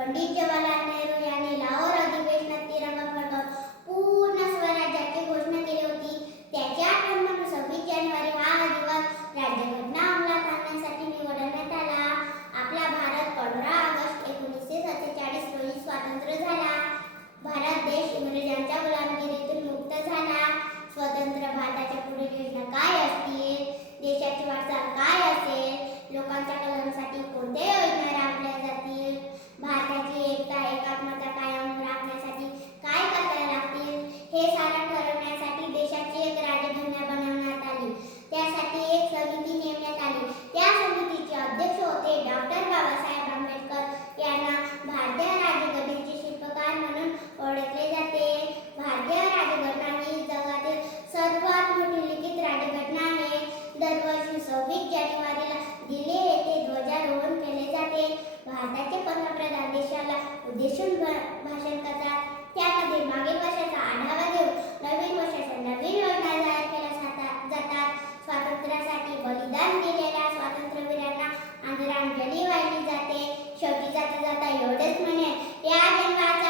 पंडित जवाहरलाल नेहरू यांनी लाहोर अधिवेशनात तिरंगा फडकवून पूर्ण स्वराज्याची घोषणा केली होती. त्याची आठवण म्हणून 26 जानेवारी हा दिवस राज्यघटना अंमलात आणण्यासाठी निवडण्यात आला. आपला भारत 15 ऑगस्ट 1947 रोजी स्वतंत्र झाला. भारत देश इंग्रजांच्या गुलामगिरीतून मुक्त झाला. स्वतंत्र भारताच्या पुढील योजना काय असतील? देशाची वाटचाल काय असेल? लोकांच्या कल्याणासाठी कोणत्या योजना राबवल्या जातील? भारताची एकता एकात्मता कायम राखण्यासाठी काय करायला लागतील? हे सारं ठरवण्यासाठी देशाची एक राज्यघटना बनवण्यात आली. त्यासाठी एक समिती नेमण्यात आली. त्या समितीचे अध्यक्ष होते डॉक्टर बाबासाहेब आंबेडकर. यांना भारतीय राज्यघटनेचे शिल्पकार म्हणून ओळखले जाते. भारतीय राज्यघटना ही जगातील सर्वात मोठी लिखित राज्यघटना आहे. दरवर्षी 26 जानेवारीला दिल्ली येथे ध्वजारोहण केले जाते. भारताचे पंतप्रधान देशाला उद्देशून भाषण करतात. त्यामध्ये मागील वर्षाचा आढावा घेऊन नवीन वर्षाच्या नवीन योजना जाहीर केल्या जातात. स्वातंत्र्यासाठी बलिदान दिलेल्या स्वातंत्र्यवीरांना आदरांजली वाहिली जाते. शेवटी जाता जाता एवढेच म्हणेन, या जन्माचा